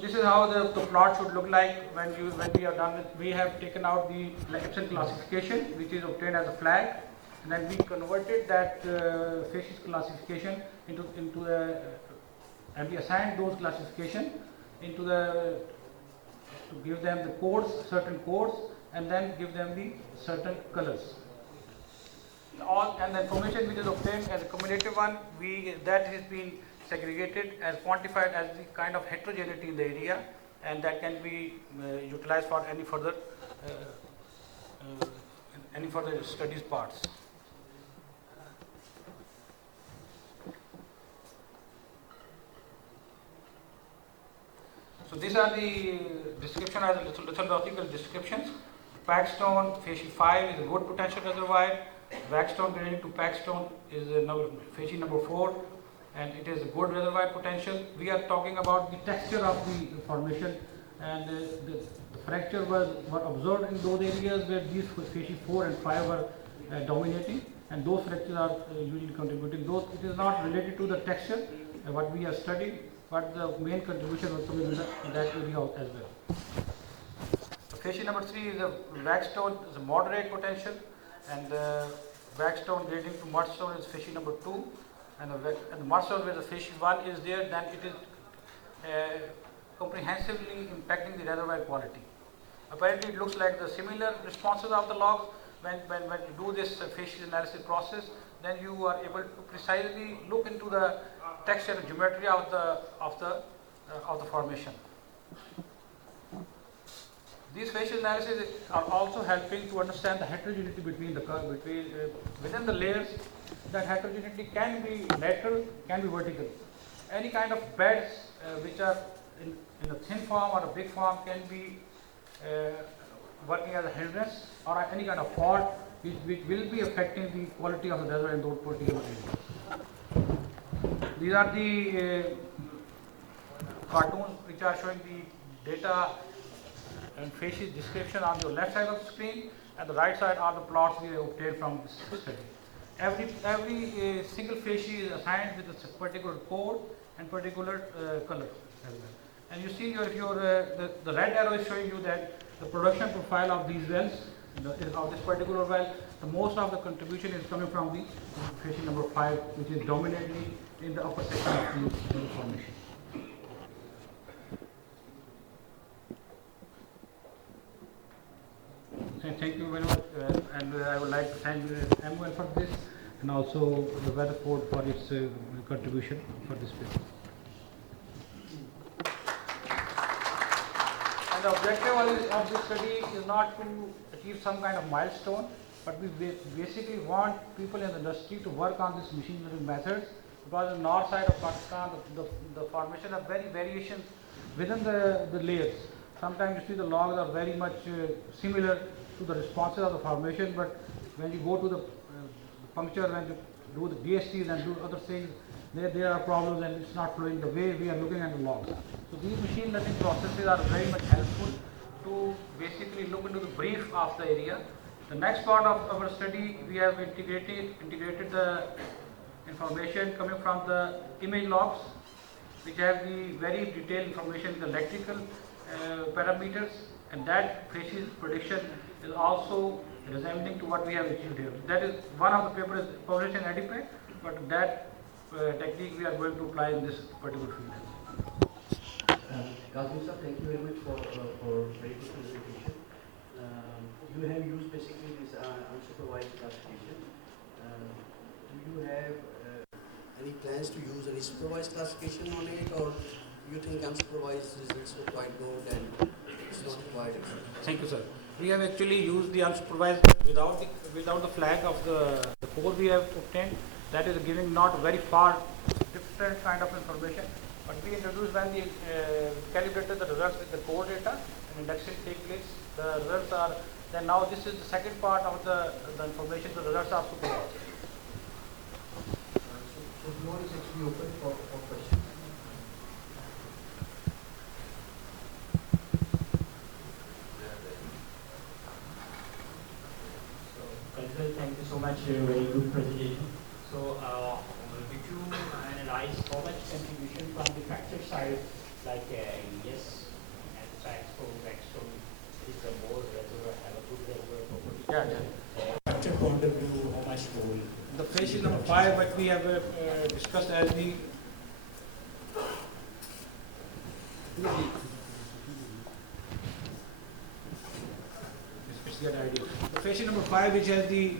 this is how the plot should look like when we are done with. We have taken out the Epson classification, which is obtained as a flag, and then we converted that facies classification into the and we assigned those classification into the to give them the codes, certain codes, and then give them the certain colors. And the information which is obtained as a cumulative one, that has been segregated as quantified as the kind of heterogeneity in the area, and that can be utilized for any further studies parts. So these are the description as lithographical descriptions. Packstone facies 5 is a good potential reservoir. Waxstone gradient to packstone is facies number 4, and it is a good reservoir potential. We are talking about the texture of the formation, and the fracture were observed in those areas where these facies 4 and 5 were dominating, and those fractures are usually contributing. Though it is not related to the texture, what we are studying, but the main contribution was coming in that area as well. Facies number 3 is a waxstone, is a moderate potential, and waxstone grading to mudstone is facies number 2, and the mudstone where the facies 1 is there, then it is comprehensively impacting the reservoir quality. Apparently, it looks like the similar responses of the logs. When you do this facies analysis process, then you are able to precisely look into the texture and geometry of the formation. These facies analyses are also helping to understand the heterogeneity within the layers. That heterogeneity can be lateral, can be vertical. Any kind of beds which are in a thin form or a big form can be working as a hindrance, or any kind of fault which will be affecting the quality of the reservoir in those particular areas. These are the cartoons which are showing the data and facies description on the left side of the screen, and the right side are the plots we have obtained from this study. Every single facies is assigned with a particular code and particular color as well. And you see the red arrow is showing you that the production profile of these wells, of this particular well, the most of the contribution is coming from the facies number 5, which is dominantly in the upper section of the formation. Thank you very much, and I would like to thank MOL for this, and also the Weatherford for its contribution for this paper. And the objective of this study is not to achieve some kind of milestone, but we basically want people in the industry to work on this machine learning methods, because on the north side of Pakistan, the formation of variations within the layers. Sometimes you see the logs are very much similar to the responses of the formation, but when you go to the puncture, when you do the DSTs and do other things, there are problems and it's not flowing the way we are looking at the logs. So these machine learning processes are very much helpful to basically look into the brief of the area. The next part of our study, we have integrated the information coming from the image logs, which have the very detailed information in the electrical parameters, and that facies prediction is also resembling to what we have achieved here. That is one of the papers published in EDIPE, but that technique we are going to apply in this particular field. Kazmi sir, thank you very much for very good presentation. You have used basically this unsupervised classification. Do you have any plans to use any supervised classification on it, or you think unsupervised results are quite good and it's not required? Thank you, sir. We have actually used the unsupervised without the flag of the core we have obtained. That is giving not very far different kind of information. But we introduced when we calibrated the results with the core data and indexing take place. The results are then now this is the second part of the information. The results are supervised. So floor is actually open for questions. Thank you so much. Very good presentation. So, did you analyze how much contribution from the fracture side like yes, and sandstone, sandstone is a more reservoir, have a good reservoir property. Structure point of view, how much coal? The facies number 5, what we have discussed as the it's get idea. The facies number 5, which has the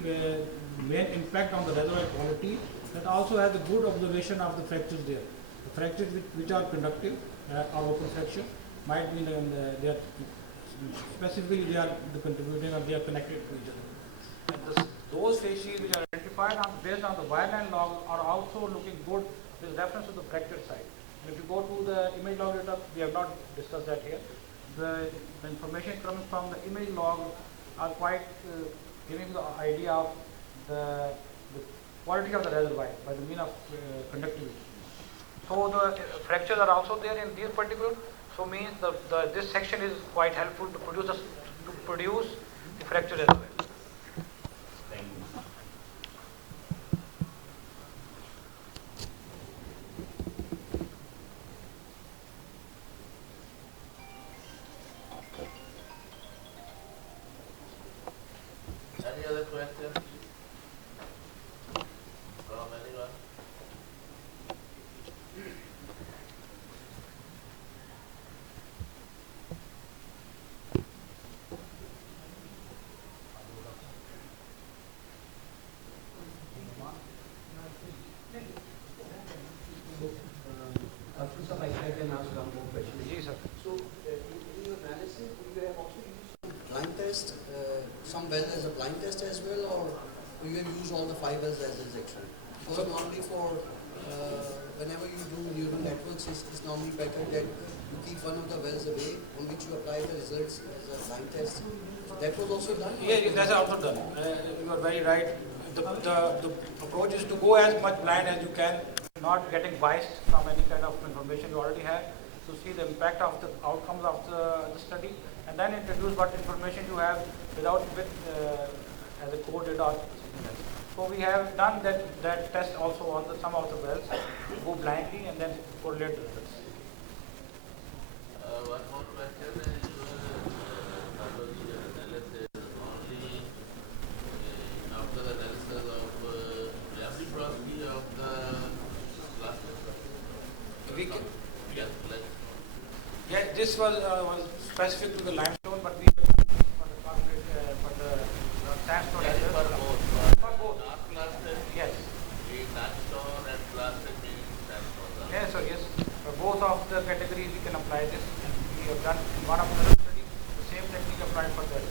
main impact on the reservoir quality, that also has the good observation of the fractures there. The fractures which are conductive or open fracture might be they are specifically they are the contributing or they are connected to each other. And those facies which are identified based on the wireline log are also looking good with reference to the fracture side. And if you go to the image log data, we have not discussed that here. The information coming from the image log are quite giving the idea of the quality of the reservoir by the mean of conductivity. So the fractures are also there in these particular. So means this section is quite helpful to produce the fracture as well. Thank you. Any other questions from anyone? Sir, I can ask one more question. Yes, sir. So, in your analysis, you have also used blind test, some wells as a blind test as well, or you have used all the 5 wells as rejection? Because normally for whenever you do neural networks, it's normally better that you keep one of the wells away on which you apply the results as a blind test. So that was also done? Yes, that's also done. You are very right. The approach is to go as much blind as you can, not getting biased from any kind of information you already have, to see the impact of the outcomes of the study, and then introduce what information you have without as a code data or something else. So we have done that test also on some of the wells, go blindly and then correlate the results. One more question is analysis only after the analysis of reciprocity of the cluster. We can, Yes, like yeah, this was specific to the limestone, but we for the concrete for the sandstone as for well. both. For both. Not cluster, Yes. the sandstone and cluster being sandstone. Yes, sir, yes. For both of the categories we can apply this, and we have done in one of the study the same technique applied for that.